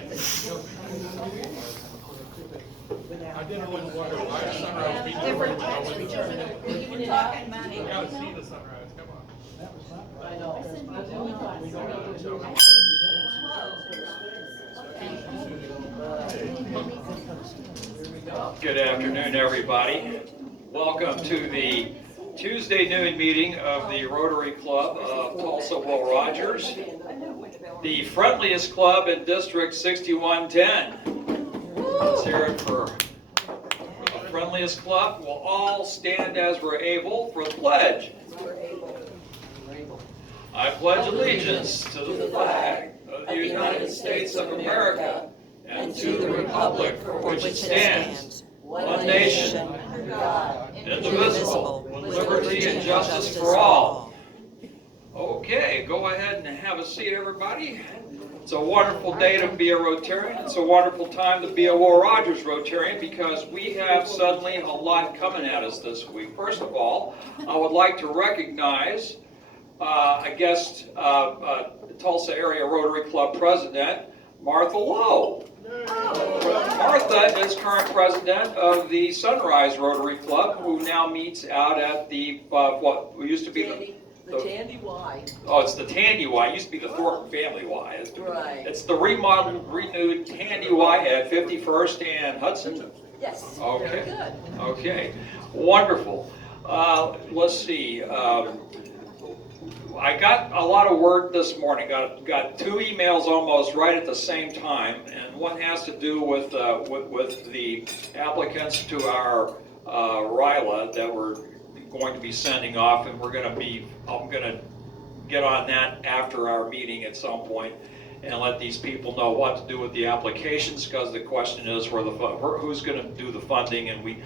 I didn't want to wonder why the sunrise be Different different. tax return. We're talking money. You gotta see the sunrise, come on. I know. Good afternoon, everybody. Welcome to the Tuesday noon meeting of the Rotary Club of Tulsa Will Rogers, the friendliest club in District 6110. Let's hear it for the friendliest club. We'll all stand as we're able for the pledge. I pledge allegiance to the flag of the United States of America and to the republic for which it stands, one nation, under God, indivisible, with liberty and justice for all. Okay, go ahead and have a seat, everybody. It's a wonderful day to be a Rotarian. It's a wonderful time to be a Will Rogers Rotarian because we have suddenly a lot coming at us this week. First of all, I would like to recognize Tulsa Area Rotary Club President, Martha Lowe. Martha is current president of the Sunrise Rotary Club, who now meets out at the, what used to be The Tandy Y. Oh, it's the Tandy Y. It used to be the Thornton Family Y. Right. It's the remodeled, renewed Tandy Y at 51st and Hudson. Yes. Okay. Very good. Okay. Wonderful. Let's see. I got a lot of word this morning. Got two emails almost right at the same time, and one has to do with the applicants to our RILA that we're going to be sending off, and I'm going to get on that after our meeting at some point and let these people know what to do with the applications, because the question is who's going to do the funding. And we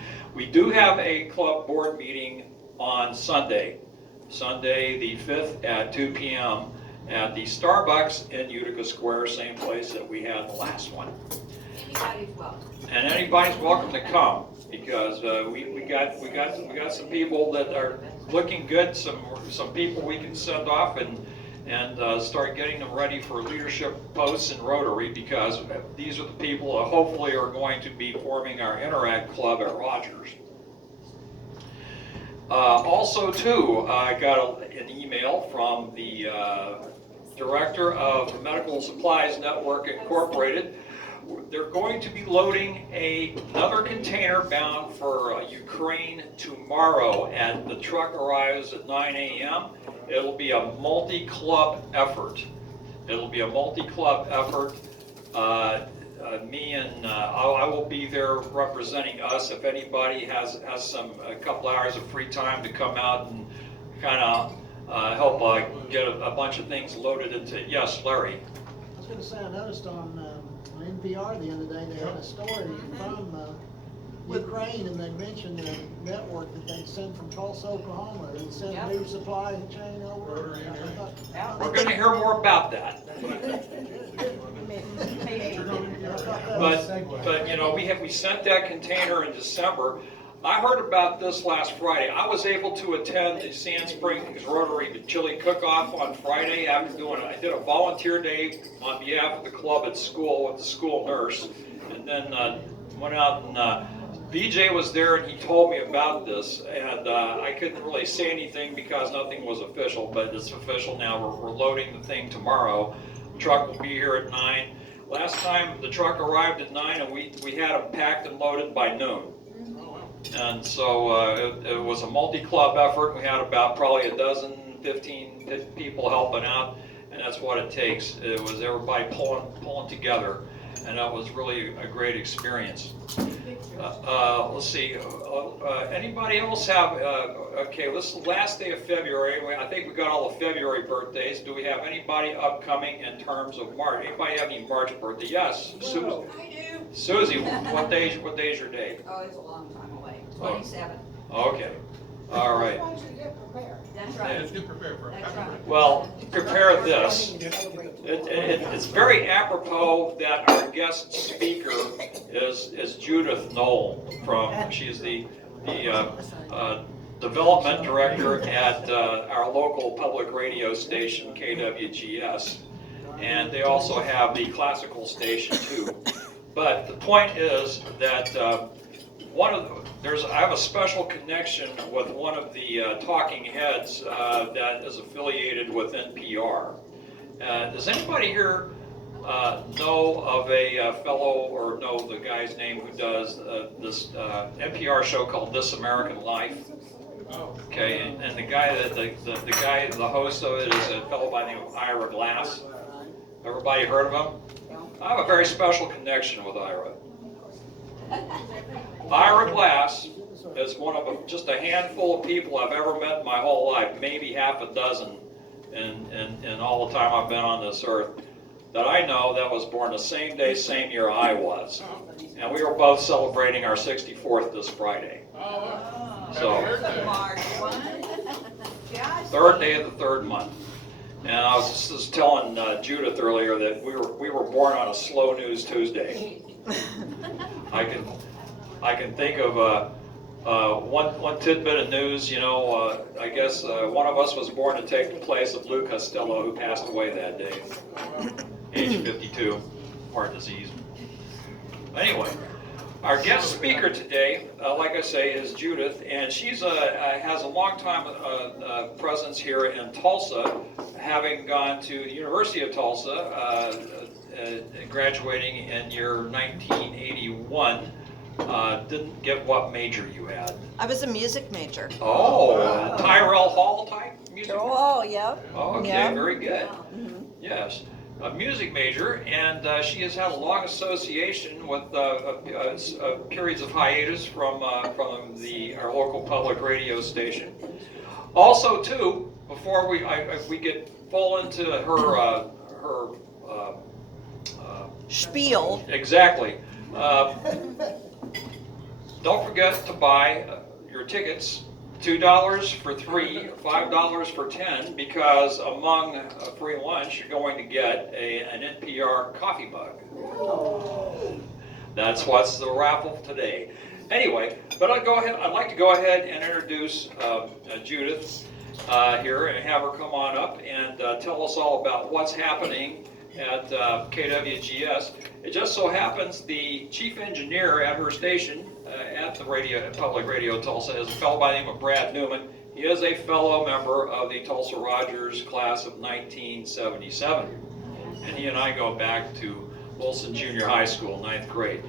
do have a club board meeting on Sunday the 5th at 2 p.m. at the Starbucks in Utica Square, same place that we had the last one. Anybody's welcome. And anybody's welcome to come, because we got some people that are looking good, some people we can send off and start getting them ready for leadership posts in Rotary, because these are the people that hopefully are going to be forming our Interact Club at Rogers. Also, too, I got an email from the director of the Medical Supplies Network Incorporated. They're going to be loading another container bound for Ukraine tomorrow, and the truck arrives at 9 a.m. It'll be a multi-club effort. I will be there representing us. If anybody has a couple hours of free time to come out and kind of help get a bunch of things loaded into. Yes, Larry. I was going to say, I noticed on NPR the other day they had a story from Ukraine, and they mentioned the network that they'd send from Tulsa, Oklahoma. They'd send a new supply chain over. We're going to hear more about that. But you know, we sent that container in December. I heard about this last Friday. I was able to attend the Sand Springs Rotary Chili Cook-Off on Friday after I did a volunteer day on behalf of the club at school with the school nurse, and then went out and BJ was there and he told me about this, and I couldn't really say anything because nothing was official, but it's official now. We're loading the thing tomorrow. The truck will be here at 9. Last time the truck arrived at 9 and we had them packed and loaded by noon. And so it was a multi-club effort. We had about probably 15 people helping out, and that's what it takes. It was everybody pulling together, and that was really a great experience. Let's see, anybody else have, okay, this is the last day of February. I think we got all the February birthdays. Do we have anybody upcoming in terms of March? Anybody have any March birthday? Yes, Susie. I do. Susie, what day's your day? Oh, it's a long time away. 27. Okay, all right. That's Yeah, right. let's get prepared for it. That's right. Well, prepare this. It's very apropos that our guest speaker is Judith Nole she's the development director at our local public radio station, KWGS. and they also have the classical station too. But the point is that I have a special connection with one of the talking heads that is affiliated with NPR. Does anybody here know of a fellow, or know the guy's name who does this NPR show called This American Life? Oh. Okay, and the guy the host of it is a fellow by the name of Ira Glass. Everybody heard of him? I have a very special connection with Ira. Ira Glass is one of just a handful of people I've ever met in my whole life, maybe half a dozen in all the time I've been on this earth, that I know that was born the same day, same year I was. And we were both celebrating our 64th this Friday. Oh, So, March one. third day of the third month. And I was just telling Judith earlier that we were born on a slow news Tuesday. I can think of one tidbit of news. I guess one of us was born to take the place of Lou Costello, who passed away that day, age 52, heart disease. Anyway, our guest speaker today, like I say, is Judith, and she's has a long time presence here in Tulsa, having gone to the University of Tulsa, graduating in year 1981. Didn't get what major you had. I was a music major. Oh, Tyrell Hall type music? Oh, yeah. Oh, okay, Yeah. very good. Mhm. Yes, a music major, and she has had a long association with periods of hiatus from our local public radio station. Also, too, before we get full into her Spiel. exactly. Don't forget to buy your tickets. $2 for 3, $5 for 10, because among a free lunch, you're going to get an NPR coffee mug. That's what's the raffle today. Anyway, but I'd like to go ahead and introduce Judith here and have her come on up and tell us all about what's happening at KWGS. It just so happens the chief engineer at her station at the Public Radio Tulsa is a fellow by the name of Brad Newman. He is a fellow member of the Tulsa Rogers class of 1977. And he and I go back to Wilson Junior High School, 9th grade.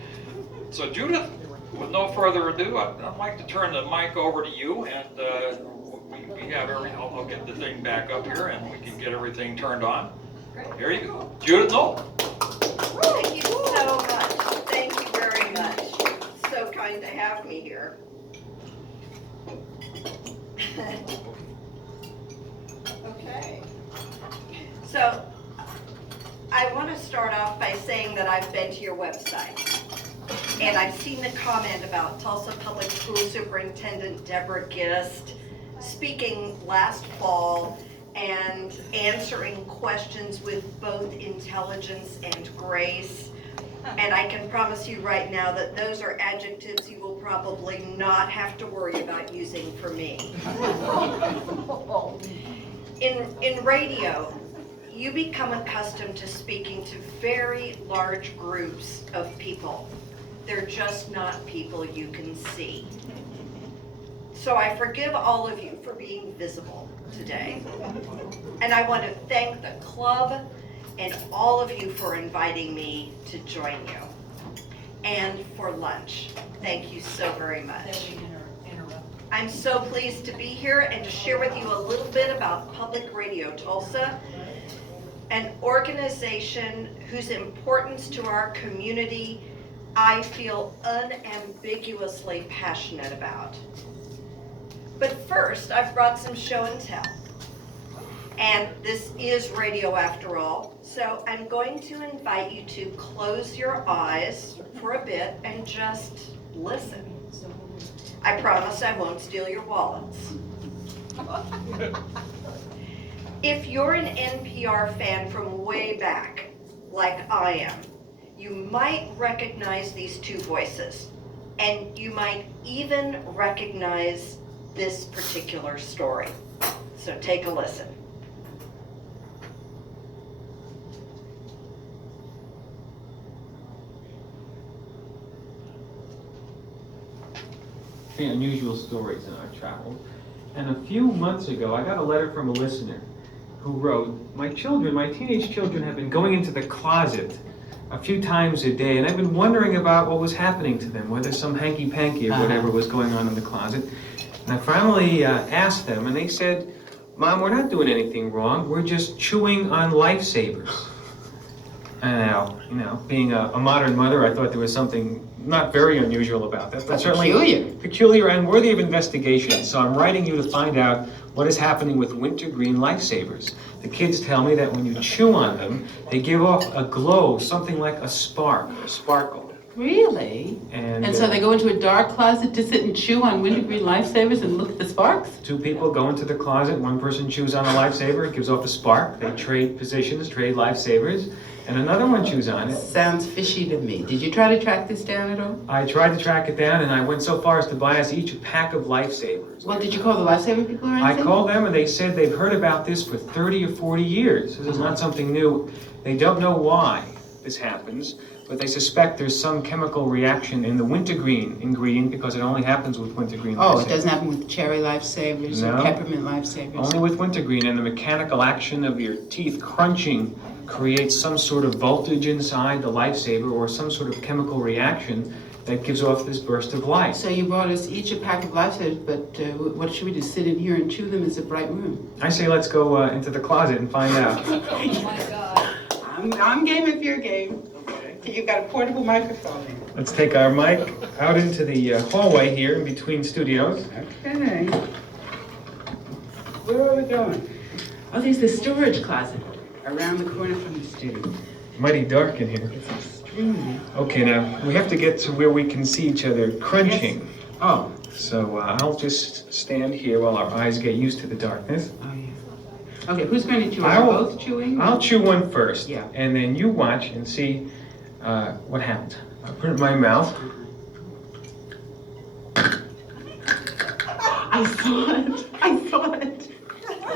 So Judith, with no further ado, I'd like to turn the mic over to you, and we have I'll get the thing back up here and we can get everything turned on. Here you go. Judith Nole. Thank you so much. Thank you very much. So kind to have me here. Okay. So I want to start off by saying that I've been to your website. And I've seen the comment about Tulsa Public School Superintendent Deborah Gist speaking last fall and answering questions with both intelligence and grace. And I can promise you right now that those are adjectives you will probably not have to worry about using for me. In radio, you become accustomed to speaking to very large groups of people. They're just not people you can see. So I forgive all of you for being visible today. And I want to thank the club and all of you for inviting me to join you. And for lunch. Thank you so very much. I'm so pleased to be here and to share with you a little bit about Public Radio Tulsa, an organization whose importance to our community I feel unambiguously passionate about. But first, I've brought some show and tell. And this is radio after all, so I'm going to invite you to close your eyes for a bit and just listen. I promise I won't steal your wallets. If you're an NPR fan from way back, like I am, you might recognize these two voices, and you might even recognize this particular story. So take a listen. very unusual stories in our travels. And a few months ago, I got a letter from a listener who wrote, my teenage children have been going into the closet a few times a day, and I've been wondering about what was happening to them, whether some hanky-panky or whatever was going on in the closet. And I finally asked them, and they said, Mom, we're not doing anything wrong, we're just chewing on lifesavers. And now, being a modern mother, I thought there was something not very unusual about that, but certainly peculiar and worthy of investigation. So I'm writing you to find out what is happening with wintergreen lifesavers. The kids tell me that when you chew on them, they give off a glow, something like a spark, a sparkle. Really? And so they go into a dark closet to sit and chew on wintergreen lifesavers and look at the sparks? Two people go into the closet, one person chews on a lifesaver, it gives off a spark, they trade positions, trade lifesavers, and another one chews on it. Sounds fishy to me. Did you try to track this down at all? I tried to track it down, and I went so far as to buy us each a pack of lifesavers. Well, did you call the lifesaver people or anything? I called them, and they said they've heard about this for 30 or 40 years. This is not something new. They don't know why this happens, but they suspect there's some chemical reaction in the wintergreen ingredient because it only happens with wintergreen lifesavers. Oh, it doesn't happen with cherry lifesavers or peppermint lifesavers? Only with wintergreen, and the mechanical action of your teeth crunching creates some sort of voltage inside the lifesaver or some sort of chemical reaction that gives off this burst of light. So you brought us each a pack of lifesavers, but what should we do, sit in here and chew them? It's a bright room. I say let's go into the closet and find out. Oh my God. I'm game if you're game. You've got a portable microphone. Let's take our mic out into the hallway here in between studios. Okay. Where are we going? Oh, there's the storage closet around the corner from the studio. Mighty dark in here. It's extremely. Okay, now we have to get to where we can see each other crunching. Yes. Oh. So I'll just stand here while our eyes get used to the darkness. Oh, yeah. Okay, who's going to chew? Are we both chewing? I'll chew one first. Yeah. And then you watch and see what happens. I'll put it in my mouth. I saw it. I saw it.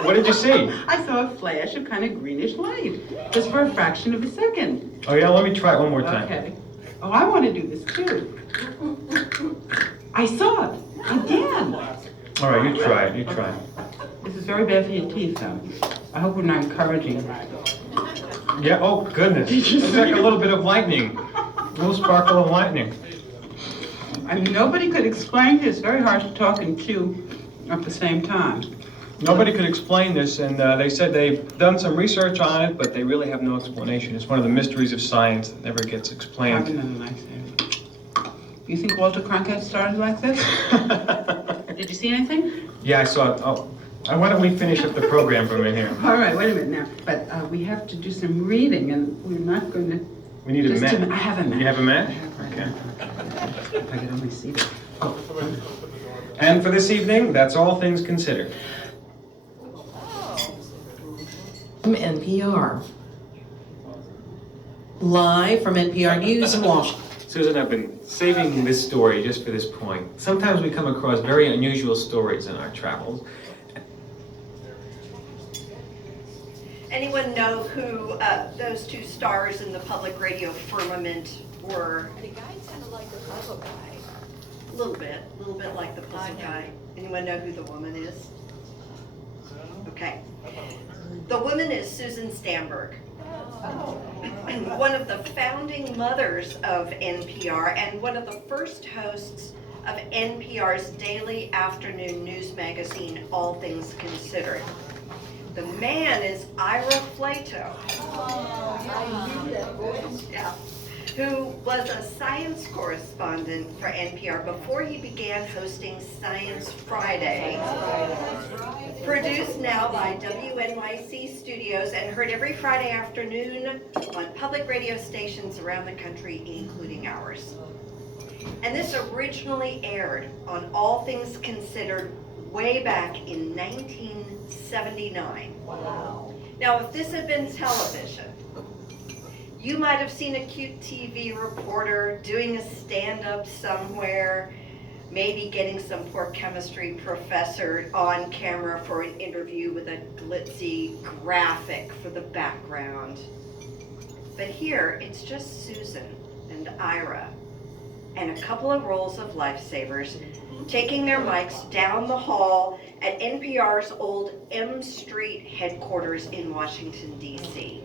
What did you see? I saw a flash of kind of greenish light, just for a fraction of a second. Oh yeah, let me try it one more time. Okay. Oh, I want to do this too. I saw it again. All right, you try it. You try it. This is very bad for your teeth, though. I hope we're not encouraging. Yeah. Oh goodness. It's like a little bit of lightning. A little sparkle of lightning. I mean, nobody could explain this. It's very hard to talk and chew at the same time. Nobody could explain this, and they said they've done some research on it, but they really have no explanation. It's one of the mysteries of science that never gets explained. You think Walter Cronkite started like this? Did you see anything? Yeah, I saw it. Oh, why don't we finish up the program for a minute here? All right, wait a minute now. But we have to do some reading, and we're not going to... We need a mat. I have a mat. You have a mat? Okay. If I could only see that. Oh. And for this evening, that's all things considered. From NPR. Live from NPR News in Washington. Susan, I've been saving this story just for this point. Sometimes we come across very unusual stories in our travels. Anyone know who those two stars in the public radio firmament were? The guy sounded like the puzzle guy. A little bit like the puzzle guy. Anyone know who the woman is? Okay. The woman is Susan Stamberg, one of the founding mothers of NPR and one of the first hosts of NPR's daily afternoon news magazine, All Things Considered. The man is Ira Flato, who was a science correspondent for NPR before he began hosting Science Friday, produced now by WNYC Studios and heard every Friday afternoon on public radio stations around the country, including ours. And this originally aired on All Things Considered way back in 1979. Wow. Now, if this had been television, you might have seen a cute TV reporter doing a stand-up somewhere, maybe getting some poor chemistry professor on camera for an interview with a glitzy graphic for the background. But here, it's just Susan and Ira and a couple of rolls of lifesavers, taking their mics down the hall at NPR's old M Street headquarters in Washington, D.C.,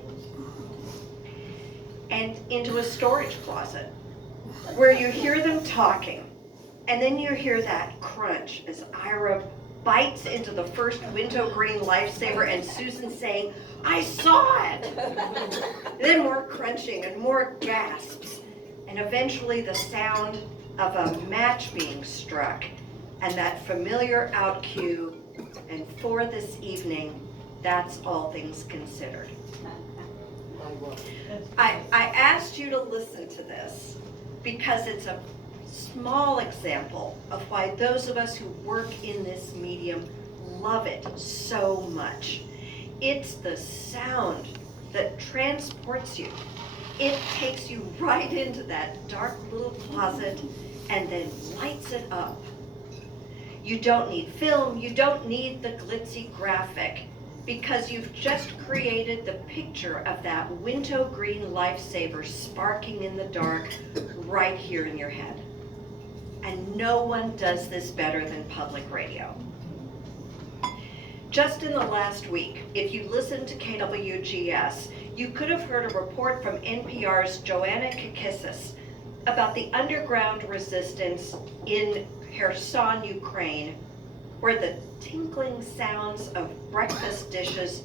and into a storage closet where you hear them talking, and then you hear that crunch as Ira bites into the first wintergreen lifesaver and Susan saying, "I saw it!" Then more crunching and more gasps, and eventually the sound of a match being struck and that familiar out cue, and for this evening, that's all things considered. I asked you to listen to this because it's a small example of why those of us who work in this medium love it so much. It's the sound that transports you. It takes you right into that dark little closet and then lights it up. You don't need film, you don't need the glitzy graphic, because you've just created the picture of that wintergreen lifesaver sparking in the dark right here in your head. And no one does this better than public radio. Just in the last week, if you listened to KWGS, you could have heard a report from NPR's Joanna Kakissis about the underground resistance in Kherson, Ukraine, where the tinkling sounds of breakfast dishes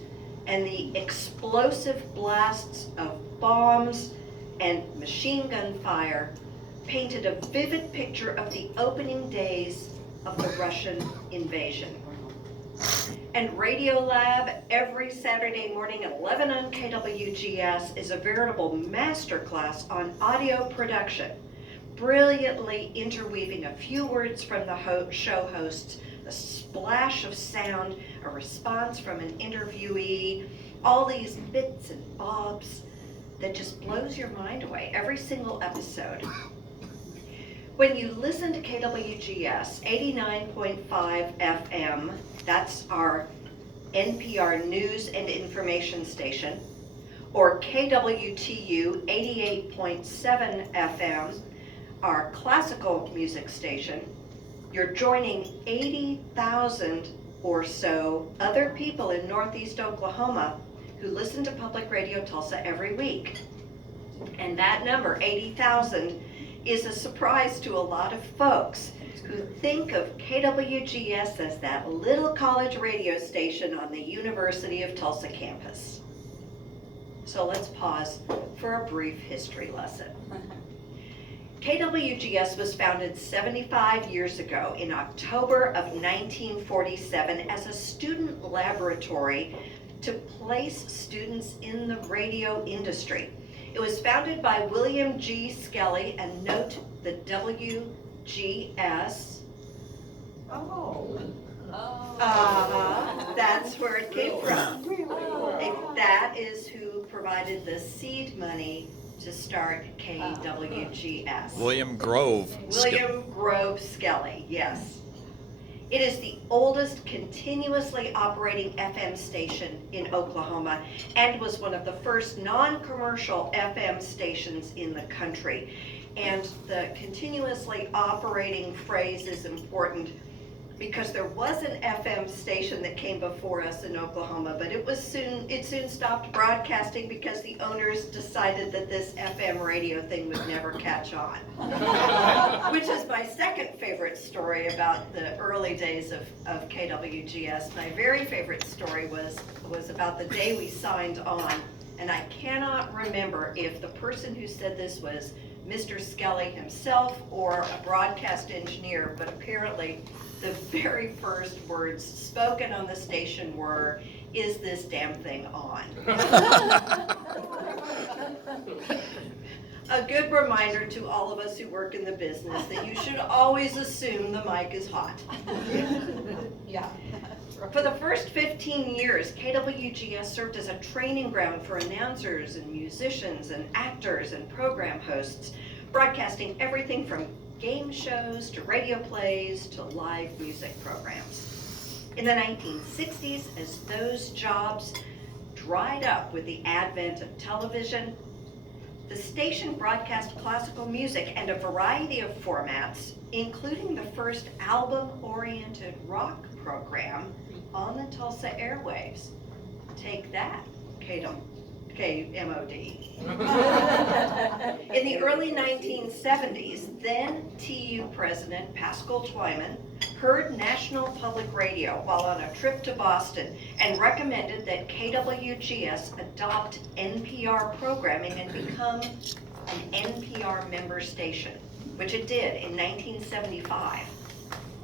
and the explosive blasts of bombs and machine gun fire painted a vivid picture of the opening days of the Russian invasion. And Radio Lab every Saturday morning at 11 on KWGS is a veritable masterclass on audio production, brilliantly interweaving a few words from the show hosts, a splash of sound, a response from an interviewee, all these bits and bobs that just blows your mind away every single episode. When you listen to KWGS 89.5 FM, that's our NPR news and information station, or KWTU 88.7 FM, our classical music station, you're joining 80,000 or so other people in Northeast Oklahoma who listen to Public Radio Tulsa every week. And that number, 80,000, is a surprise to a lot of folks who think of KWGS as that little college radio station on the University of Tulsa campus. So let's pause for a brief history lesson. KWGS was founded 75 years ago in October of 1947 as a student laboratory to place students in the radio industry. It was founded by William G. Skelly, and note the WGS. That's where it came from. That is who provided the seed money to start KWGS. William Grove Skelly, yes. It is the oldest continuously operating FM station in Oklahoma and was one of the first non-commercial FM stations in the country. And the continuously operating phrase is important because there was an FM station that came before us in Oklahoma, but it soon stopped broadcasting because the owners decided that this FM radio thing would never catch on. Which is my second favorite story about the early days of KWGS. My very favorite story was about the day we signed on, and I cannot remember if the person who said this was Mr. Skelly himself or a broadcast engineer, but apparently the very first words spoken on the station were, "Is this damn thing on?" A good reminder to all of us who work in the business that you should always assume the mic is hot. Yeah. For the first 15 years, KWGS served as a training ground for announcers and musicians and actors and program hosts, broadcasting everything from game shows to radio plays to live music programs. In the 1960s, as those jobs dried up with the advent of television, The station broadcast classical music and a variety of formats, including the first album-oriented rock program on the Tulsa airwaves. Take that, KMOD. In the early 1970s, then TU President Pascal Twyman heard National Public Radio while on a trip to Boston and recommended that KWGS adopt NPR programming and become an NPR member station, which it did in 1975.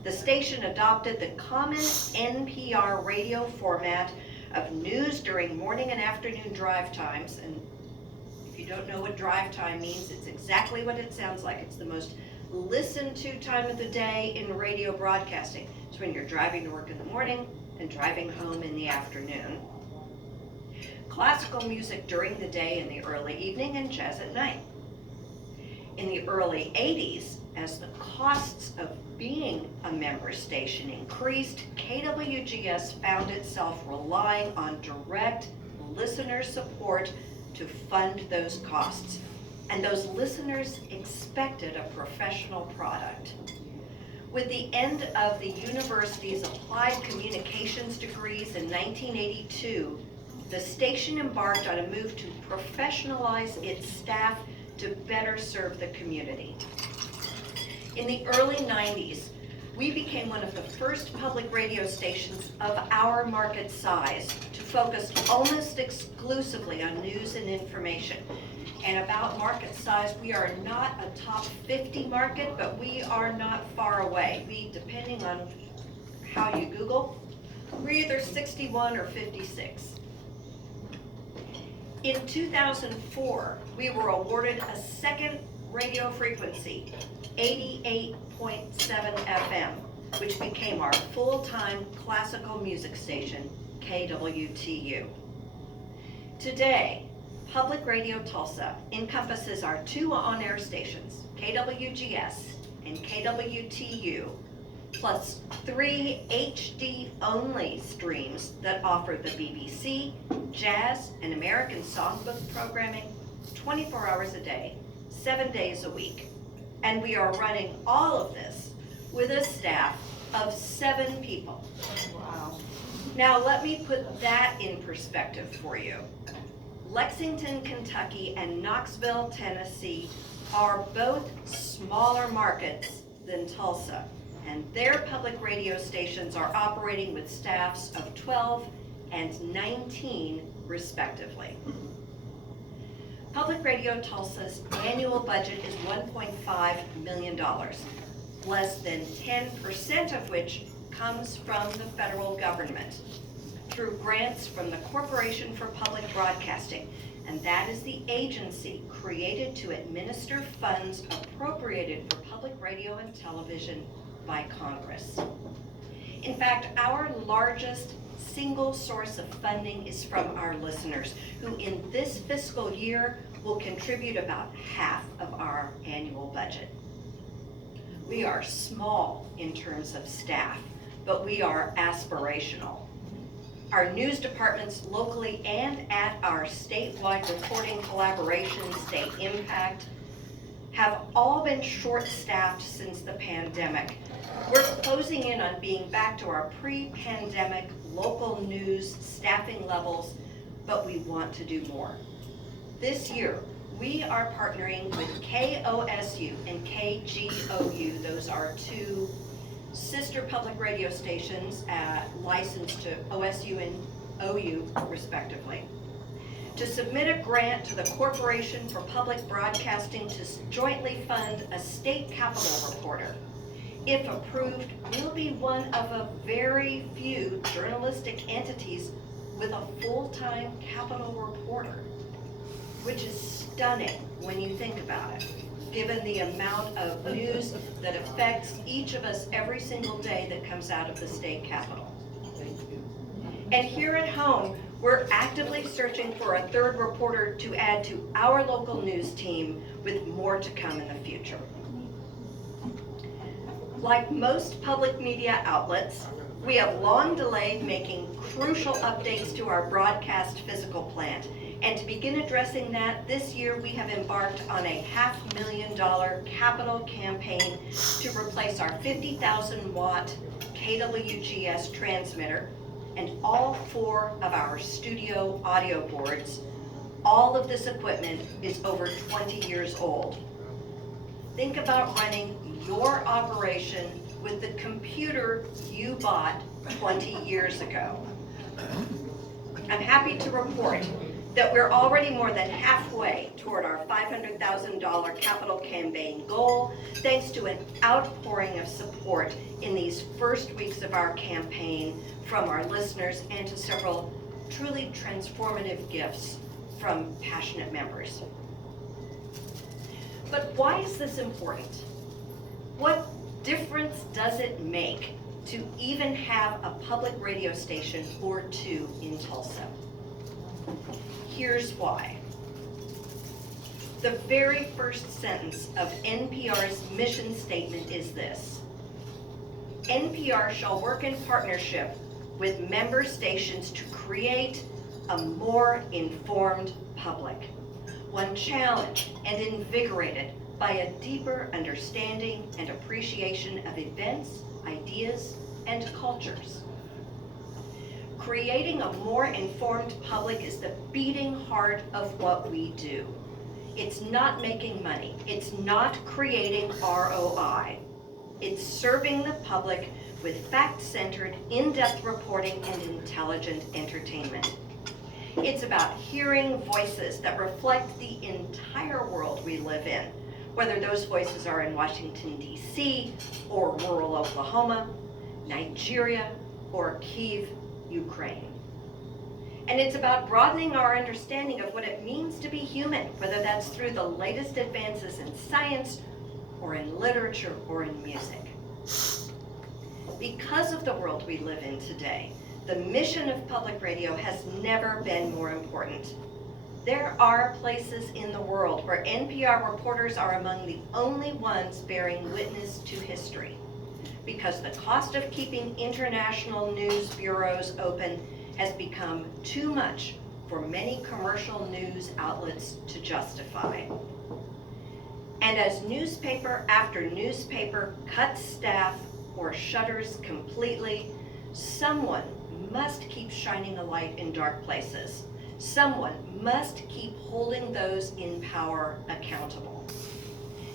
The station adopted the common NPR radio format of news during morning and afternoon drive times. And if you don't know what drive time means, it's exactly what it sounds like. It's the most listened to time of the day in radio broadcasting. It's when you're driving to work in the morning and driving home in the afternoon. Classical music during the day in the early evening and jazz at night. In the early 80s, as the costs of being a member station increased, KWGS found itself relying on direct listener support to fund those costs. And those listeners expected a professional product. With the end of the university's applied communications degrees in 1982, the station embarked on a move to professionalize its staff to better serve the community. In the early 90s, we became one of the first public radio stations of our market size to focus almost exclusively on news and information. And about market size, we are not a top 50 market, but we are not far away. We, depending on how you Google, we're either 61 or 56. In 2004, we were awarded a second radio frequency, 88.7 FM, which became our full-time classical music station, KWTU. Today, Public Radio Tulsa encompasses our two on-air stations, KWGS and KWTU, plus 3 HD-only streams that offer the BBC, jazz, and American songbook programming 24 hours a day, 7 days a week. And we are running all of this with a staff of 7 people. Wow. Now let me put that in perspective for you. Lexington, Kentucky and Knoxville, Tennessee are both smaller markets than Tulsa, and their public radio stations are operating with staffs of 12 and 19 respectively. Public Radio Tulsa's annual budget is $1.5 million, less than 10% of which comes from the federal government through grants from the Corporation for Public Broadcasting, and that is the agency created to administer funds appropriated for public radio and television by Congress. In fact, our largest single source of funding is from our listeners, who in this fiscal year will contribute about half of our annual budget. We are small in terms of staff, but we are aspirational. Our news departments locally and at our statewide reporting collaboration, State Impact, have all been short-staffed since the pandemic. We're closing in on being back to our pre-pandemic local news staffing levels, but we want to do more. This year, we are partnering with KOSU and KGOU. Those are two sister public radio stations licensed to OSU and OU respectively, to submit a grant to the Corporation for Public Broadcasting to jointly fund a state capitol reporter. If approved, we'll be one of a very few journalistic entities with a full-time capitol reporter, which is stunning when you think about it, given the amount of news that affects each of us every single day that comes out of the state capitol. And here at home, we're actively searching for a third reporter to add to our local news team, with more to come in the future. Like most public media outlets, we have long delayed making crucial updates to our broadcast physical plant, And to begin addressing that, this year we have embarked on a $500,000 capital campaign to replace our 50,000 watt KWGS transmitter and all 4 of our studio audio boards. All of this equipment is over 20 years old. Think about running your operation with the computer you bought 20 years ago. I'm happy to report that we're already more than halfway toward our $500,000 capital campaign goal, thanks to an outpouring of support in these first weeks of our campaign from our listeners and to several truly transformative gifts from passionate members. But why is this important? What difference does it make to even have a public radio station or 2 in Tulsa? Here's why. The very first sentence of NPR's mission statement is this: NPR shall work in partnership with member stations to create a more informed public, one challenged and invigorated by a deeper understanding and appreciation of events, ideas, and cultures. Creating a more informed public is the beating heart of what we do. It's not making money. It's not creating ROI. It's serving the public with fact-centered, in-depth reporting and intelligent entertainment. It's about hearing voices that reflect the entire world we live in, whether those voices are in Washington, D.C., or rural Oklahoma, Nigeria, or Kyiv, Ukraine. And it's about broadening our understanding of what it means to be human, whether that's through the latest advances in science, or in literature, or in music. Because of the world we live in today, the mission of public radio has never been more important. There are places in the world where NPR reporters are among the only ones bearing witness to history, because the cost of keeping international news bureaus open has become too much for many commercial news outlets to justify. And as newspaper after newspaper cuts staff or shutters completely, someone must keep shining a light in dark places. Someone must keep holding those in power accountable.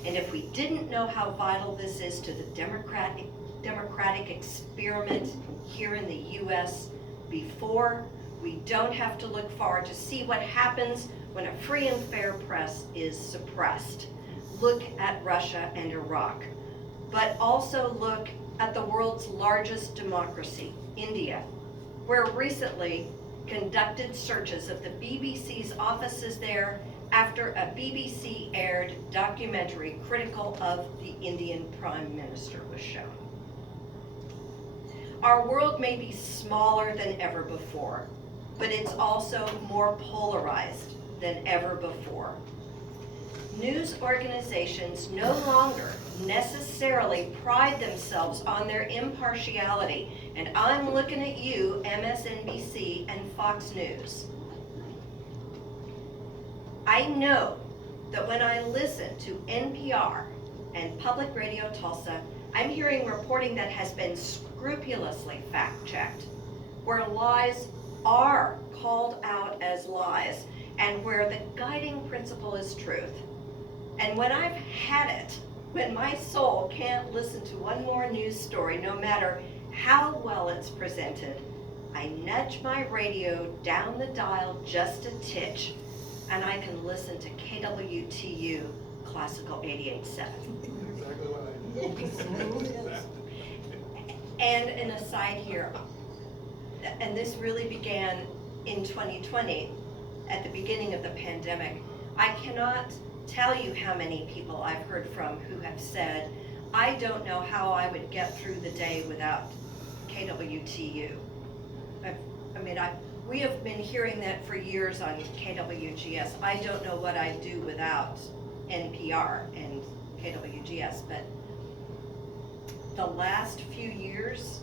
And if we didn't know how vital this is to the democratic experiment here in the U.S. before, we don't have to look far to see what happens when a free and fair press is suppressed. Look at Russia and Iraq, but also look at the world's largest democracy, India, where recently conducted searches of the BBC's offices there after a BBC-aired documentary critical of the Indian Prime Minister was shown. Our world may be smaller than ever before, but it's also more polarized than ever before. News organizations no longer necessarily pride themselves on their impartiality, and I'm looking at you, MSNBC and Fox News. I know that when I listen to NPR and Public Radio Tulsa, I'm hearing reporting that has been scrupulously fact-checked, where lies are called out as lies, and where the guiding principle is truth. And when I've had it, when my soul can't listen to one more news story, no matter how well it's presented, I nudge my radio down the dial just a titch, and I can listen to KWTU Classical 88.7. Exactly what I And an aside here, and this really began in 2020, at the beginning of the pandemic. I cannot tell you how many people I've heard from who have said, I don't know how I would get through the day without KWTU. We have been hearing that for years on KWGS. I don't know what I'd do without NPR and KWGS, but the last few years,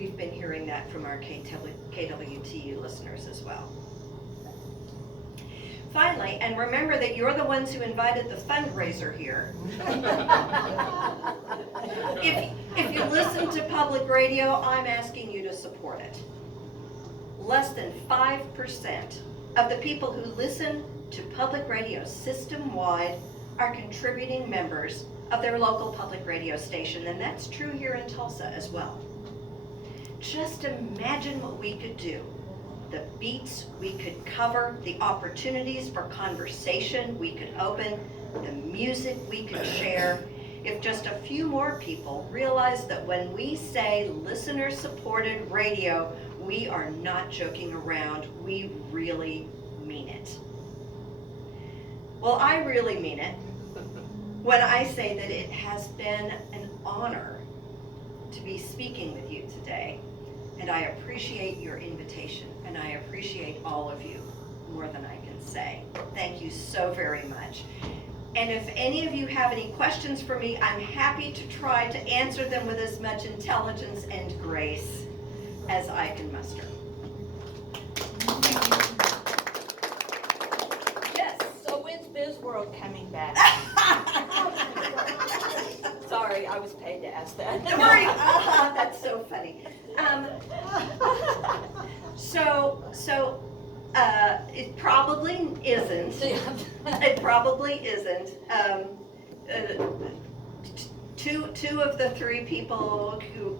we've been hearing that from our KWTU listeners as well. Finally, and remember that you're the ones who invited the fundraiser here. If you listen to public radio, I'm asking you to support it. Less than 5% of the people who listen to public radio system-wide are contributing members of their local public radio station, and that's true here in Tulsa as well. Just imagine what we could do, the beats we could cover, the opportunities for conversation we could open, the music we could share, if just a few more people realize that when we say listener-supported radio, we are not joking around, we really mean it. Well, I really mean it when I say that it has been an honor to be speaking with you today, and I appreciate your invitation, and I appreciate all of you more than I can say. Thank you so very much. And if any of you have any questions for me, I'm happy to try to answer them with as much intelligence and grace as I can muster. Yes, so when's Biz World coming back? Sorry, I was paid to ask that. Don't worry, that's so funny. It probably isn't. It probably isn't. Two of the three people who,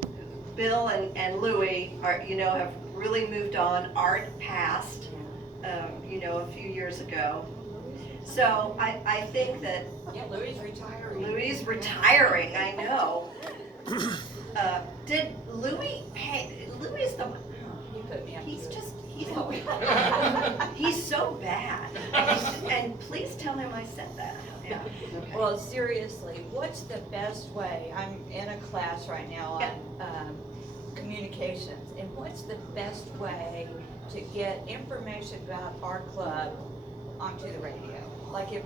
Bill and Louie, are, have really moved on. Art passed, a few years ago. So I think that. Yeah, Louie's retiring. Louie's retiring, I know. Did Louie pay? Louie's the one. You put me up. He's so bad. And please tell him I said that. Yeah. Okay. Well, seriously, what's the best way? I'm in a class right now on communications, and what's the best way to get information about our club onto the radio? Like if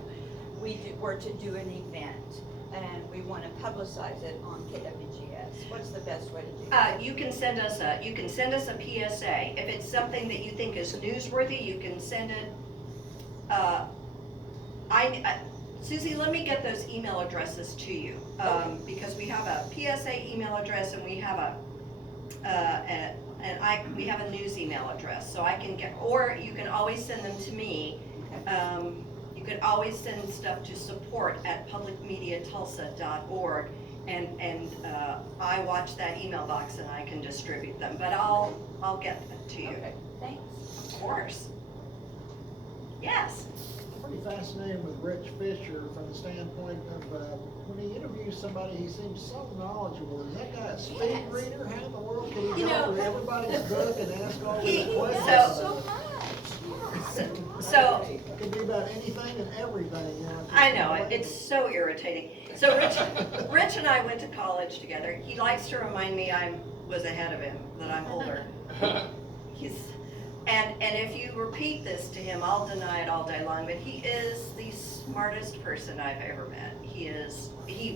we were to do an event and we want to publicize it on KWGS, what's the best way to do that? You can send us a PSA. If it's something that you think is newsworthy, you can send it. Susie, let me get those email addresses to you, because we have a PSA email address and we have we have a news email address, so I can get, or you can always send them to me. You can always send stuff to support@publicmediatulsa.org, and I watch that email box and I can distribute them. But I'll get them to you. Okay, thanks. Of course. Yes. Pretty fascinated with Rich Fisher from the standpoint of when he interviews somebody, he seems so knowledgeable. Is that guy a speed reader? How in the world can he go through everybody's book and ask all these questions? So much. So It could be about anything and everything. I know, it's so irritating. So Rich and I went to college together. He likes to remind me I was ahead of him, that I'm older. And if you repeat this to him, I'll deny it all day long, but he is the smartest person I've ever met. He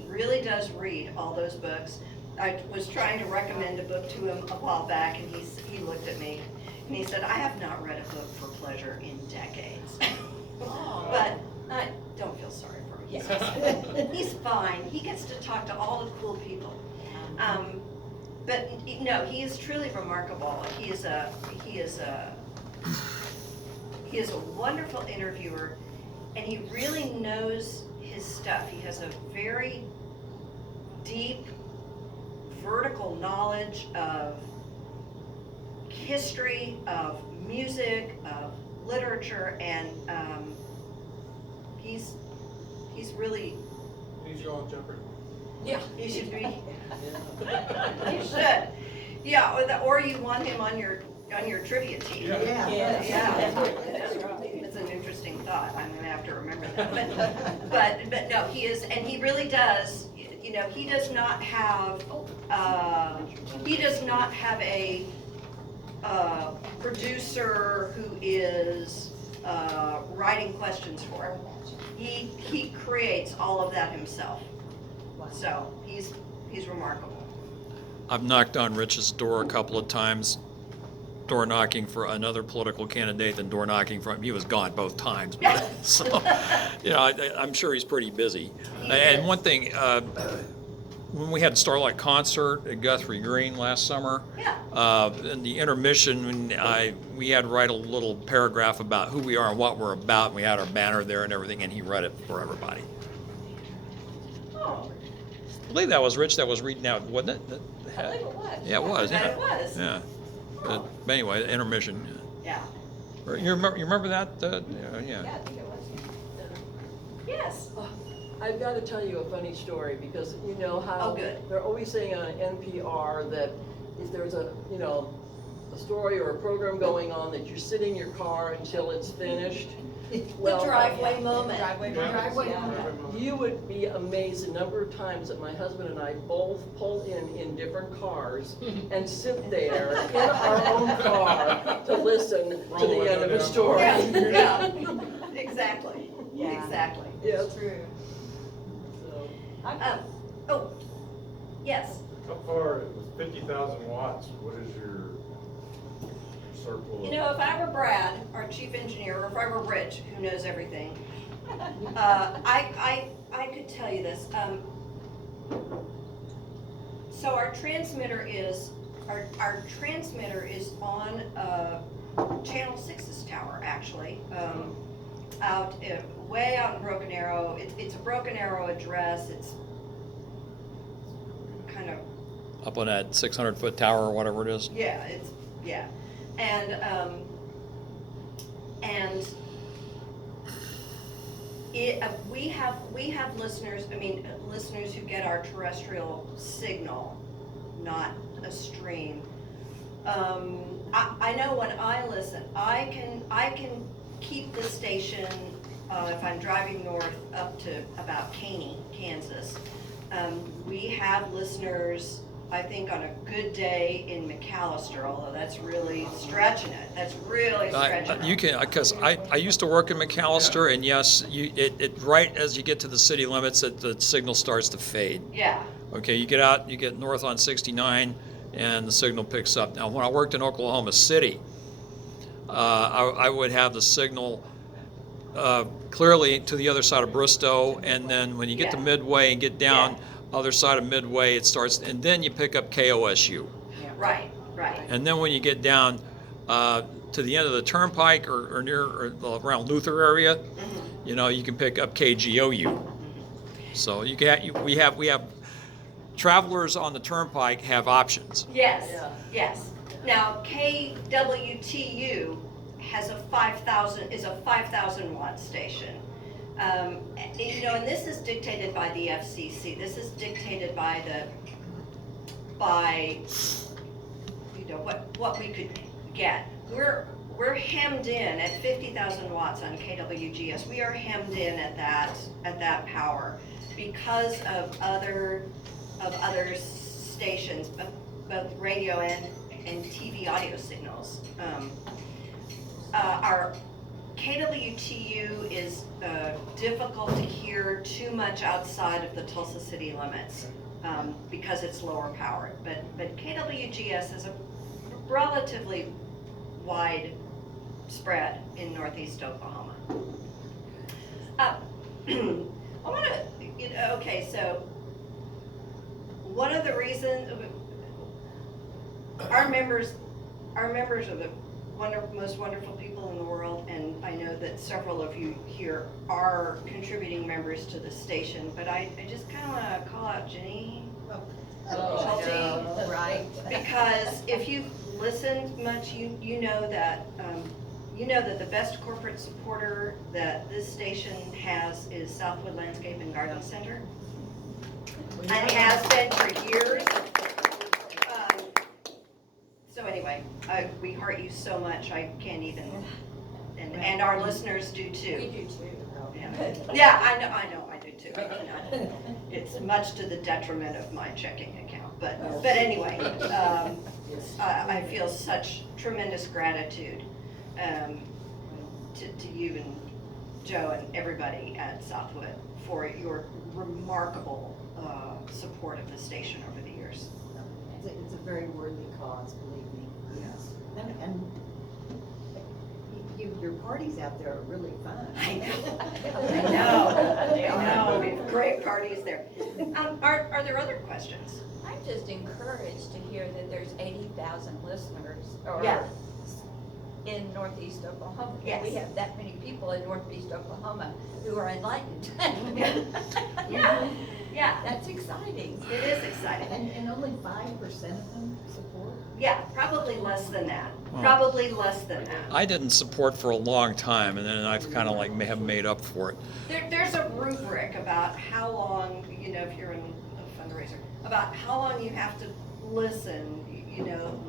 really does read all those books. I was trying to recommend a book to him a while back, and he looked at me and he said, I have not read a book for pleasure in decades. But I don't feel sorry for him. He's fine. He gets to talk to all the cool people. But no, he is truly remarkable. He is a wonderful interviewer, and he really knows his stuff. He has a very deep, vertical knowledge of history, of music, of literature, and he's really. He's your own Jeopardy. Yeah, he should be. You should. Yeah, or you want him on your trivia team. Yeah. It's an interesting thought. I'm gonna have to remember that. But no, he is, and he really does. He does not have a producer who is writing questions for him. He creates all of that himself. So he's remarkable. I've knocked on Rich's door a couple of times, door knocking for another political candidate than door knocking for him. He was gone both times. So, you know, I'm sure he's pretty busy. And one thing, when we had Starlight Concert at Guthrie Green last summer, in the intermission, we had to write a little paragraph about who we are and what we're about. And we had our banner there and everything, and he read it for everybody. Oh, I believe that was Rich that was reading out, wasn't it? I believe it was. Yeah, it was. I Yeah. bet it was. Yeah. But anyway, intermission. Yeah. You remember that? Yeah. Yeah, I think it was. Yes. I've got to tell you a funny story because you know how Oh, good. they're always saying on NPR that if there's a story or a program going on that you sit in your car until it's finished. The driveway moment. Driveway Yeah. moments, yeah. You would be amazed the number of times that my husband and I both pull in different cars and sit there in our own car to listen to the end of a story. Yeah, yeah. Exactly. Yeah. Exactly. Yeah. True. So, Oh, yes. How far, with 50,000 watts, what is your circle? You know, if I were Brad, our chief engineer, or if I were Rich, who knows everything, I could tell you this. So our transmitter is on Channel 6's tower, actually, way out in Broken Arrow. It's a Broken Arrow address. It's kind of, Up on that 600-foot tower or whatever it is. yeah, and we have listeners. I mean, listeners who get our terrestrial signal, not a stream. I know when I listen, I can keep the station if I'm driving north up to about Caney, Kansas. We have listeners, I think, on a good day in McAllister, although that's really stretching it. That's really stretching You it. can, because I used to work in McAllister, and yes, it right as you get to the city limits, the signal starts to fade. Yeah. Okay, you get north on 69, and the signal picks up. Now, when I worked in Oklahoma City, I would have the signal clearly to the other side of Bristow, and then when you get to Yeah. Midway and get down Yeah. other side of Midway, it starts, and then you pick up KOSU. Right. And then when you get down to the end of the turnpike or near or around Luther area, you know, you can pick up KGOU. So we have travelers on the turnpike have options. Yes. Yeah. Yes. Now KWTU has a 5,000 watt station. You know, and this is dictated by the FCC. This is dictated by you know what we could get. We're hemmed in at 50,000 watts on KWGS. We are hemmed in at that power because of other stations, both radio and TV audio signals. Our KWTU is difficult to hear too much outside of the Tulsa city limits because it's lower powered. But KWGS is a relatively wide spread in northeast Oklahoma. I want to, okay, so one of the reasons our members are the most wonderful people in the world, and I know that several of you here are contributing members to the station, but I just kind of want to call out Jenny Schulte, Right. because if you've listened much, you know that the best corporate supporter that this station has is Southwood Landscape and Garden Center, and has been for years. So anyway, we heart you so much, I can't even, and our listeners do too. We do too. Yeah, I know, I do too. I cannot. It's much to the detriment of my checking account, but anyway, I feel such tremendous gratitude to you and Joe and everybody at Southwood for your remarkable support of the station over the years. It's a very worthy cause, believe me. Yes. And your parties out there are really fun. I know, we have great parties there. Are there other questions? I'm just encouraged to hear that there's 80,000 listeners or Yeah. in Northeast Oklahoma. Yes. We have that many people in Northeast Oklahoma who are enlightened. Yeah, That's exciting. it is exciting. And only 5% of them support? Yeah, probably less than that. Wow. Probably less than that. I didn't support for a long time, and then I've kind of like may have made up for it. There's a rubric about how long, you know, if you're in a fundraiser, about how long you have to listen, you know.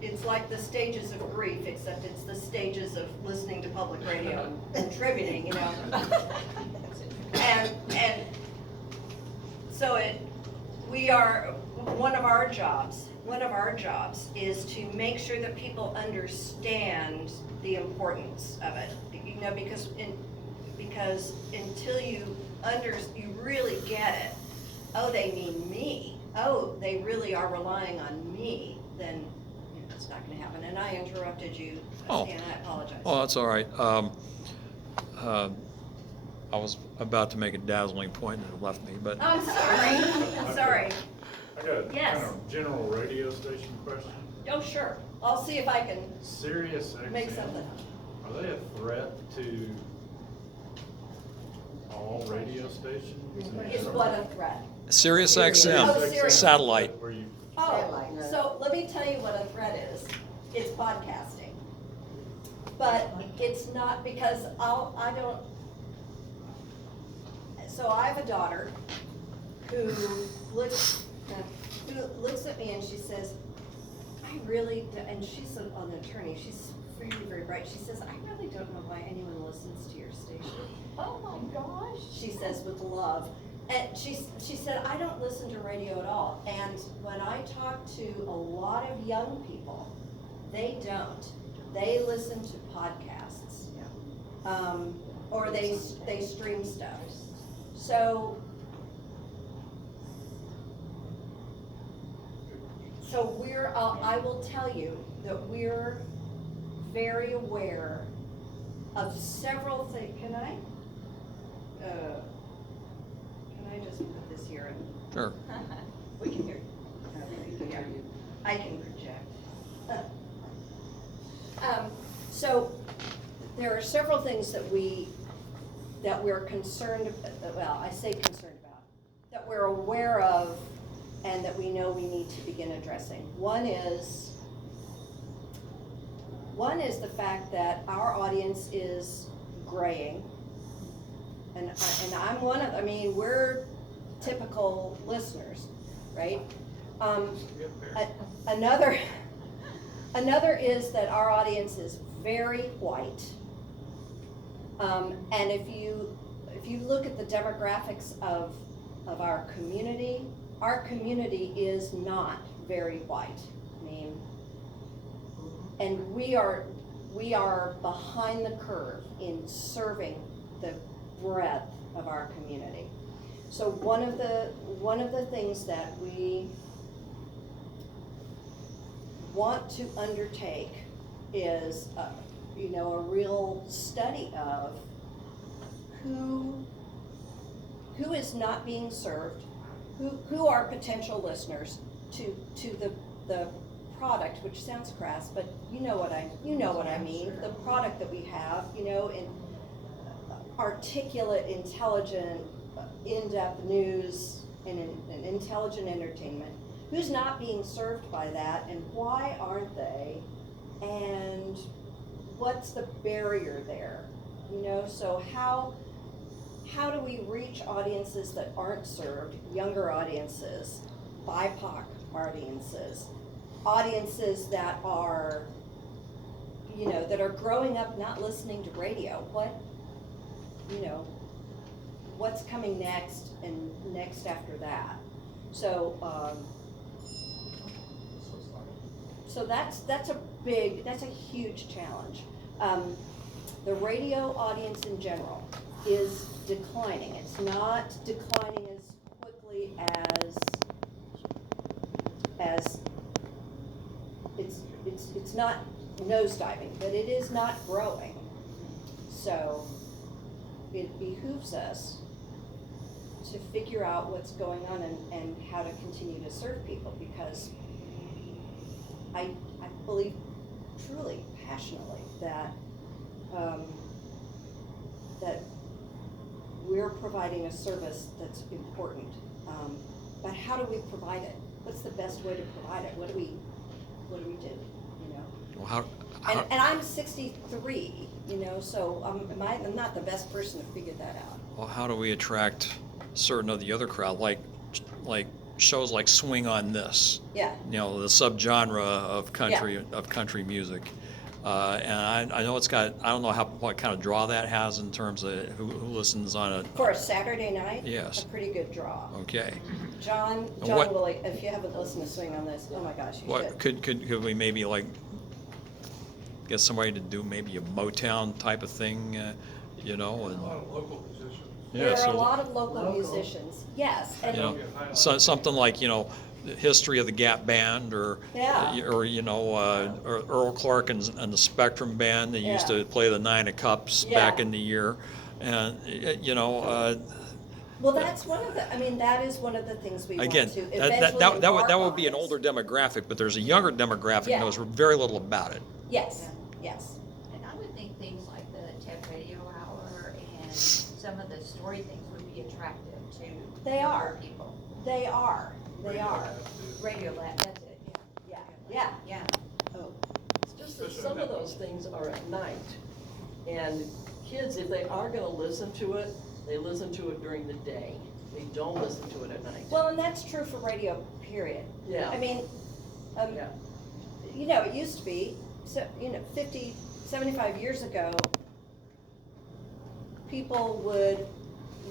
It's like the stages of grief, except it's the stages of listening to public radio and contributing, you know. And so one of our jobs is to make sure that people understand the importance of it, you know, because until you really get it, oh, they mean me, oh, they really are relying on me, then you know, it's not going to happen. And I interrupted you, Oh. Stan, I apologize. Oh, that's all right. I was about to make a dazzling point and it left me, but I'm sorry, I'm sorry. I got a Yes. kind of general radio station question. Oh, sure, I'll see if I can Sirius XM. make something. Are they a threat to all radio stations? in Is general? what a threat? Sirius Oh, XM, Sirius. satellite. Where you, Oh, Satellite. so let me tell you what a threat is. It's podcasting. But it's not because so I have a daughter who looks at me and she says, and she's an attorney, she's very, very bright. She says, I really don't know why anyone listens to your station. Oh my gosh. She says with love. And she said, I don't listen to radio at all. And when I talk to a lot of young people, they don't. They listen to podcasts. Or they stream stuff. So I will tell you that we're very aware of several things. Can I just put this here and Sure. We can hear you. yeah, I can project. So there are several things that we're concerned, well, I say concerned about, that we're aware of and that we know we need to begin addressing. One is the fact that our audience is graying. And I'm one of, we're typical listeners, right? Another is that our audience is very white. And if you look at the demographics of our community is not very white. And we are behind the curve in serving the breadth of our community. So one of the things that we want to undertake is a real study of who is not being served, who are potential listeners to the product, which sounds crass, but you know what I mean. The product that we have, in articulate, intelligent, in-depth news and intelligent entertainment. Who's not being served by that, and why aren't they? And what's the barrier there? So how do we reach audiences that aren't served, younger audiences, BIPOC audiences that are, that are growing up not listening to radio? What's coming next and next after that? So that's a huge challenge. The radio audience in general is declining. It's not declining as quickly as it's not nosediving, but it is not growing. So it behooves us to figure out what's going on and how to continue to serve people, because I believe truly, passionately, that that we're providing a service that's important. But how do we provide it? What's the best way to provide it? What do we do, you know? Well, And I'm 63, you know, so I'm not the best person to figure that out. well, how do we attract certain of the other crowd, like shows like Swing on This? Yeah. You know, the subgenre of country music. And I know it's got, I don't know what kind of draw that has in terms of who listens on it. For a Saturday night? Yes. A pretty good draw. Okay. John what- Willie, if you haven't listened to Swing on This, oh my gosh, you What should. could we maybe like get somebody to do maybe a Motown type of thing, you know? And, A lot of local musicians. There so, are a lot of local musicians, yes. And you know, something like, you know, the history of the Gap Band, or Yeah. or you know, or Earl Clark and the Spectrum Band. They used Yeah. to play the Nine of Cups Yeah. back in the year, and you know. Well, that's one of the, I mean, that is one of the things we want Again, to that eventually that would be an embark on older demographic, but there's a younger demographic Yeah. that knows very little about it. Yes, yes. And I would think things like the Tech Radio Hour and some of the story things would be attractive to They younger are. people. They are. Radio Lab, that's it, Yeah, yeah. yeah. Oh, It's just that some of those things are at night. And kids, if they are gonna listen to it, they listen to it during the day. They don't listen to it at night. well, and that's true for radio, period. Yeah. I mean, Yeah. you know, it used to be, so, you know, 50, 75 years ago, people would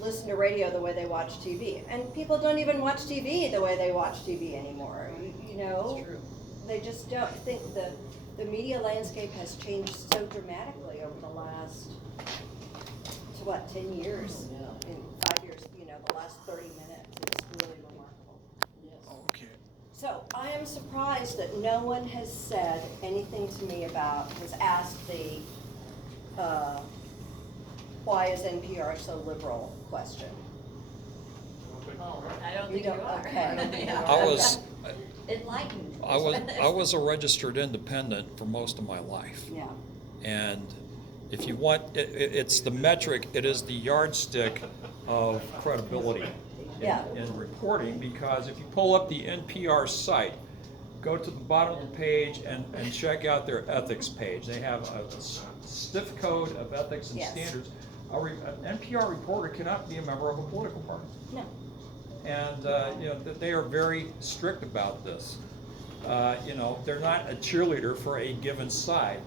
listen to radio the way they watch TV. And people don't even watch TV the way they watch TV anymore, you know? That's true. They just don't. I think the media landscape has changed so dramatically over the last, 10 years? Yeah. In 5 years, you know, the last 30 minutes, it's really remarkable. Okay. So I am surprised that no one has said anything to me has asked the, why is NPR so liberal question. Oh, I don't You think you don't- are. okay. Yeah. I was Enlightened. I was a registered independent for most of my life. Yeah. And if you want, it's the metric, it is the yardstick of credibility Yeah. in reporting, because if you pull up the NPR site, go to the bottom of the page and check out their ethics page. They have a stiff code of ethics and Yes. standards. An NPR reporter cannot be a member of a political party. No. And, you know, they are very strict about this. You know, they're not a cheerleader for a given side.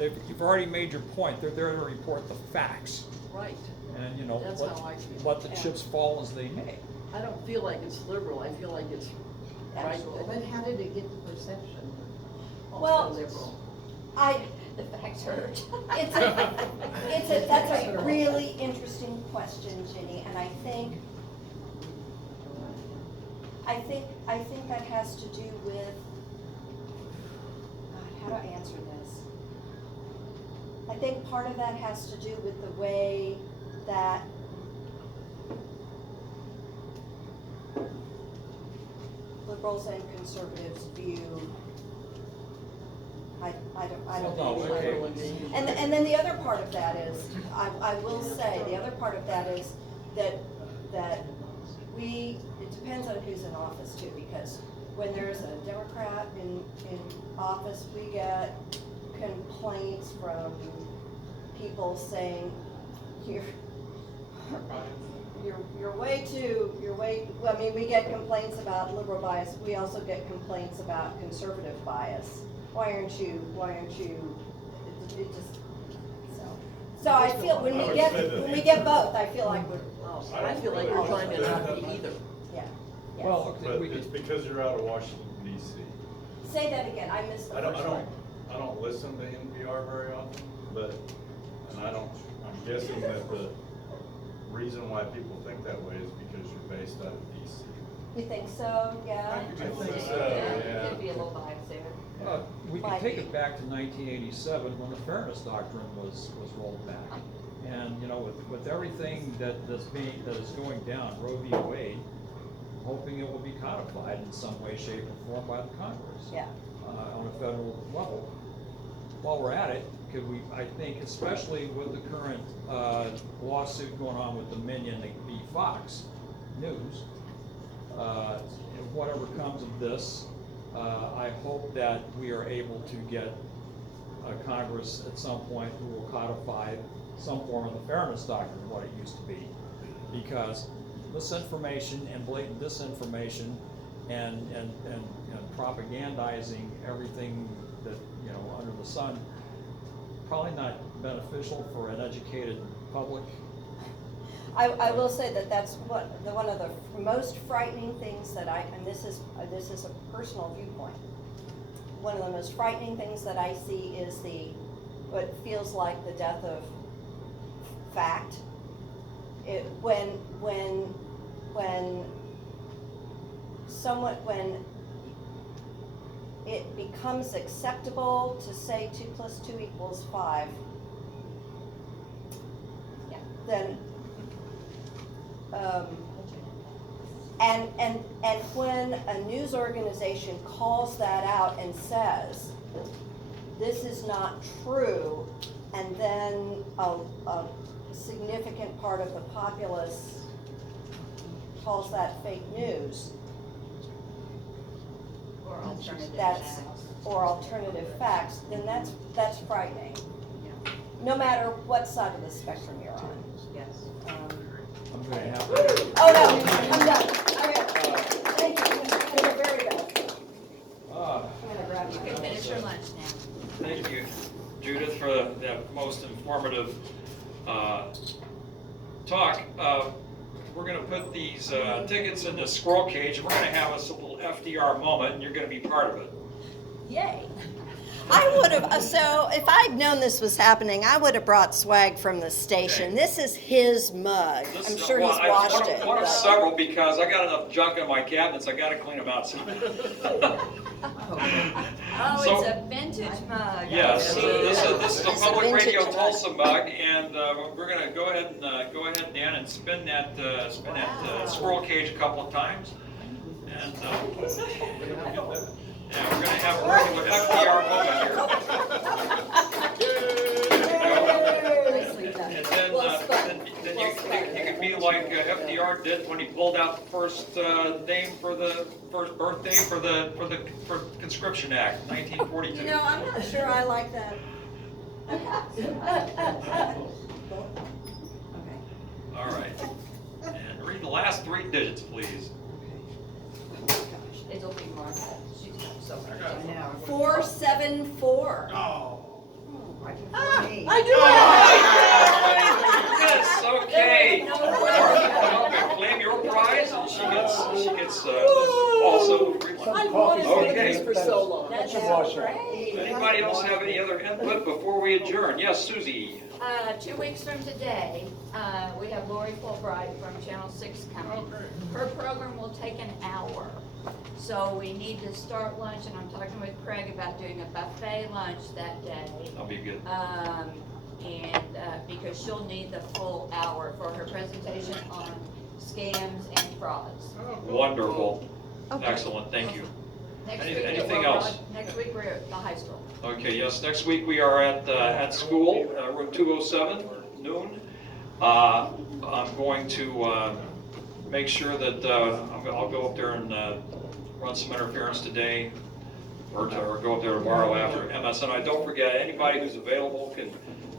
You've already made your point. They're there to report the facts. Right. And, you know, That's how I feel. let the chips fall as they may. I don't feel like it's liberal. I feel like it's right. Actual. But how did it get the perception? Well, Liberal. The facts hurt. That's a really interesting question, Ginny, and I think that has to do with, God, how do I answer this? I think part of that has to do with the way that liberals and conservatives view, I don't No, know. okay. And then the other part of that is, I will say, the other part of that is that it depends on who's in office too, because when there's a Democrat in office, we get complaints from people saying, I mean, we get complaints about liberal bias, we also get complaints about conservative bias. Why aren't you, it just, so I feel, when we get both, I feel like we're, I feel like we're trying to not be either. yeah. Well, But it's because you're out of Washington DC. Say that again, I missed the I first part. don't listen to NPR very often, but, I'm guessing that the reason why people think that way is because you're based out of DC. You think so, yeah? I think so, Yeah, yeah. could be a little bias there. We can take it back to 1987 when the Fairness Doctrine was rolled back. And, you know, with everything that is going down, Roe v. Wade, hoping it will be codified in some way, shape, or form by the Congress. Yeah. On a federal level. While we're at it, I think, especially with the current lawsuit going on with Dominion v. Fox News, whatever comes of this, I hope that we are able to get Congress at some point who will codify some form of the Fairness Doctrine, what it used to be. Because misinformation and blatant disinformation and propagandizing everything that, you know, under the sun, probably not beneficial for an educated public. I will say that that's one of the most frightening things that and this is a personal viewpoint. One of the most frightening things that I see is what feels like the death of fact. When it becomes acceptable to say 2 + 2 = 5, then and when a news organization calls that out and says this is not true, and then a significant part of the populace calls that fake news, Or alternative that's facts. or alternative facts, then that's frightening. No matter what side of the spectrum you're on. Yes. I'm going to have to. Oh no, I'm done. Okay. Thank you. You're very good. I'm gonna grab You my can finish your lunch now. Thank you, Judith, for that most informative talk. We're going to put these tickets in the squirrel cage. We're going to have us a little FDR moment, and you're going to be part of it. Yay. I would have, so if I'd known this was happening, I would have brought swag from the station. Okay. This is his mug. This I'm is sure he's washed one it. of but- several, because I got enough junk in my cabinets. I got to clean them out. Oh, So- it's a vintage mug. Yes, I see. this is a It's a public vintage radio mug. Tulsa mug, and we're gonna go ahead, Dan, and spin that squirrel cage a couple of times, and we're gonna have a regular FDR moment Nicely done. here. And then you can be like FDR did when he pulled out the first name for the first birthday for Conscription Act, 1942. You know, I'm not sure I like that. All right. And read the last 3 digits, please. It'll be Martha. She's so much. 474. Yes, okay. Claim your prize, and she gets also free lunch. I wanted one of Okay. these for so long. That's great. Anybody else have any other input before we adjourn? Yes, Susie. 2 weeks from today, we have Lori Fulbright from Channel 6 coming. Her program will take an hour. So we need to start lunch, and I'm talking with Craig about doing a buffet lunch that day. That'll be good. Because she'll need the full hour for her presentation on scams and frauds. Wonderful. Okay. Excellent, thank you. we're Anything else? Next week, we're at the high school. Okay, yes, next week we are at school, room 207, noon. I'm going to make sure that I'll go up there and run some interference today, or go up there tomorrow after MSNI. Don't forget, anybody who's available can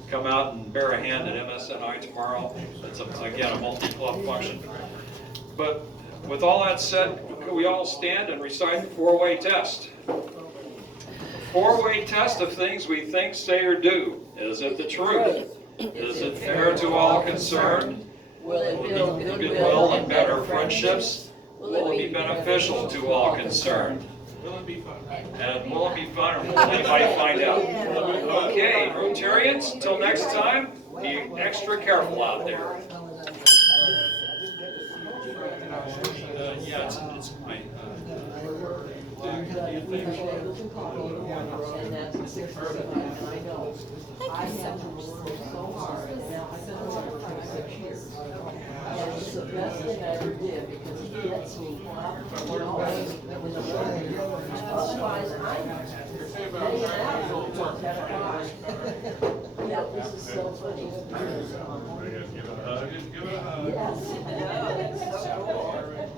come out and bear a hand at MSNI tomorrow. It's, again, a multi-club function. But with all that said, could we all stand and recite the 4-way test? 4-way test of things we think, say, or do. Is it the truth? Is it fair to all concerned? Will it build Goodwill and better friendships? Will it be beneficial to all concerned? And will it be fun, or will anybody find out? Okay, Rotarians, until next time, be extra careful out there. Yeah, it's my. We have bagels and coffee in the morning, and that's at 6:45, and I know. I have to work so hard, and now I've been around for 26 years. And it's the best thing I ever did, because it gets me out, you know, in the morning. Otherwise, I'm hanging out until 10 o'clock. Yeah, this is so funny. Give it a hug. Give it a hug. Yes, it's so cool.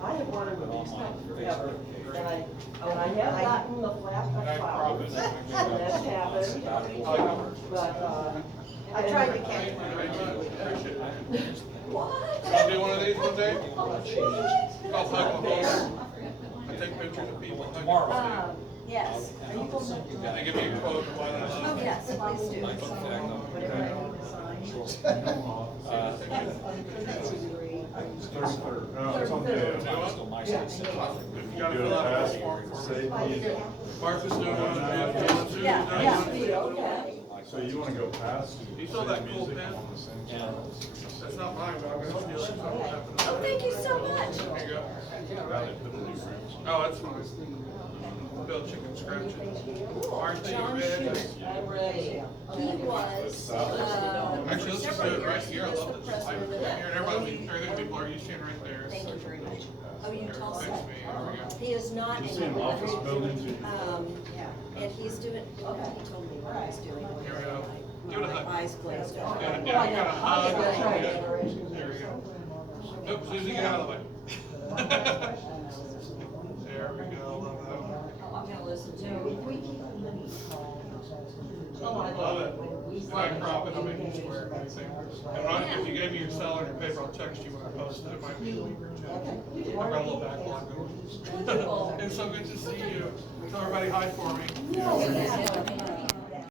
I have wanted these cups forever, and I have gotten the flat of flowers, and that's happened, but, I tried to catch What? I'll do one of these one day. I'll hug the home. I take pictures of people. Tomorrow. Yes. They give me a quote of why not. Oh, yes, please do. It's on the. You gotta Do fill a out a pass, form for safety. Martha's doing it. Yeah. So you wanna go past? You saw that city cool music pen? on the same channels? That's not mine, but I'm gonna steal it. So I won't have to- Oh, thank you so much. Here you go. Now they put a new branch. Oh, that's fine. Build chicken scratches. Martha, you ready? I'm ready. He was, Actually, let's just do it right here. I love this. Right president of here, everybody, people are, you stand right there. Thank you very much. Oh, you Tulsa? Thanks, me. There we go. He is not You in see an office building the, and he's doing, he told me what he's doing. Here we go. Give it a hug. My eyes glazed Yeah, over. yeah, you got a hug. There we go. Oops, Susie, get out of the way. There we go. Love that one. I'm gonna listen to Oh, I love it. If I crop it, I'll make it square. And if you gave me your cell and your paper, I'll text you when I post it. It might be a week or two. I've got a little backlog going. It's so good to see you. Tell everybody hi for me.